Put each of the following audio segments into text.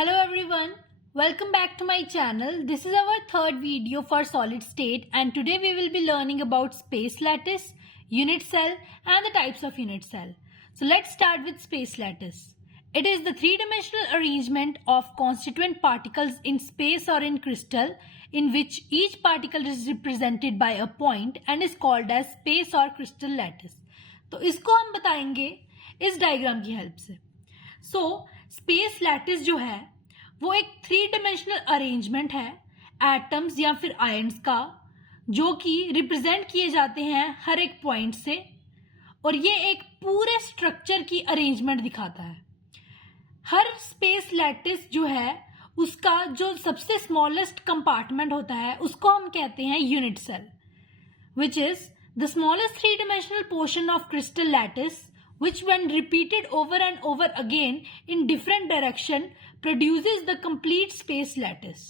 Hello everyone, welcome back to my channel. This is our third video for solid state and today we will be learning about space lattice, unit cell and the types of unit cell. So let's start with space lattice. It is the three-dimensional arrangement of constituent particles in space or in crystal in which each particle is represented by a point and is called as space or crystal lattice. तो इसको हम बताएंगे इस diagram की help से. Space lattice जो है वो एक थ्री डिमेंशनल अरेंजमेंट है एटम्स या फिर आयन्स का जो कि रिप्रेजेंट किए जाते हैं हर एक पॉइंट से और ये एक पूरे स्ट्रक्चर की अरेंजमेंट दिखाता है. हर स्पेस लैटिस जो है उसका जो सबसे स्मॉलेस्ट कंपार्टमेंट होता है उसको हम कहते हैं unit cell, which is the smallest three dimensional portion of crystal lattice which when repeated over and over again in different direction produces the complete space lattice.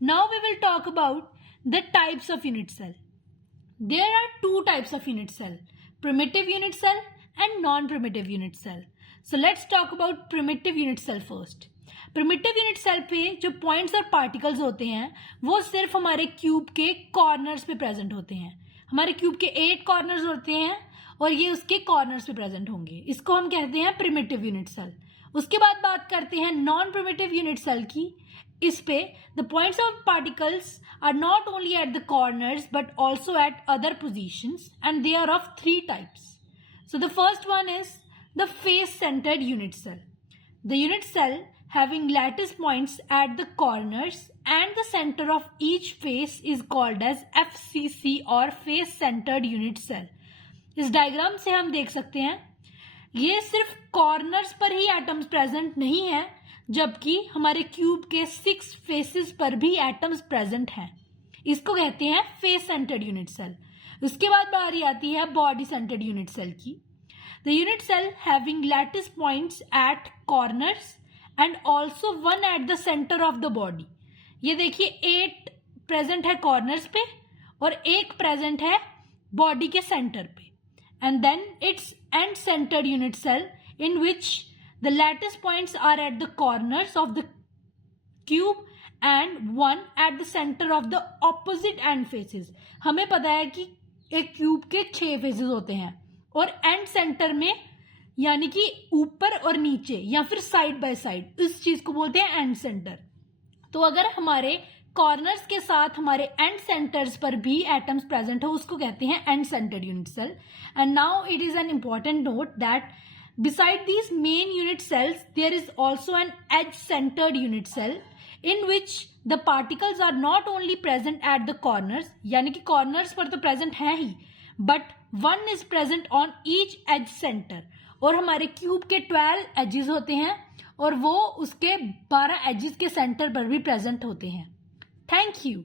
Now we will talk about the types of unit cell. There are two types of unit cell, primitive unit cell and non-primitive unit cell. So let's talk about primitive unit cell first. Primitive unit cell पे जो points और particles होते हैं वो सिर्फ हमारे cube के corners पे प्रेजेंट होते हैं. हमारे क्यूब के 8 कॉर्नर्स होते हैं और ये उसके कॉर्नर्स पे प्रेजेंट होंगे. इसको हम कहते हैं प्रिमिटिव यूनिट सेल. उसके बाद बात करते हैं नॉन प्रिमिटिव यूनिट सेल की. इस पे the points of particles are not only at the corners but also at other positions and they are of 3 types. So the first one is the face centred unit cell. The unit cell having lattice points at the corners and the center of each face is called as FCC or face centered unit cell. इस diagram से हम देख सकते हैं ये सिर्फ corners पर ही atoms present नहीं है जबकि हमारे क्यूब के 6 फेसेस पर भी एटम्स प्रेजेंट हैं. इसको कहते हैं फेस सेंटर्ड यूनिट सेल. उसके बाद बारी आती है बॉडी सेंटर्ड यूनिट सेल की. The unit cell having lattice points at corners and also one at the centre of the body. ये देखिए 8 प्रेजेंट है कॉर्नर्स पे और एक प्रेजेंट है बॉडी के सेंटर पे. And then it's end-centered unit cell in which the lattice points are at the corners of the cube and one at the center of the opposite end faces. हमें पता है कि एक cube के 6 faces होते हैं और एंड सेंटर में यानी कि ऊपर और नीचे या फिर साइड बाय साइड इस चीज को बोलते हैं एंड सेंटर. तो अगर हमारे कॉर्नर्स के साथ हमारे एंड सेंटर्स पर भी एटम्स प्रेजेंट हो उसको कहते हैं end centred unit cell. And now it is an important note that beside these main unit cells there is also an edge centred unit cell in which the particles are not only present at the corners यानी कि corners पर तो present है ही but one is present on each edge centre. और हमारे cube के 12 edges होते हैं और वो उसके 12 एजेस के सेंटर पर भी प्रेजेंट होते हैं. Thank you.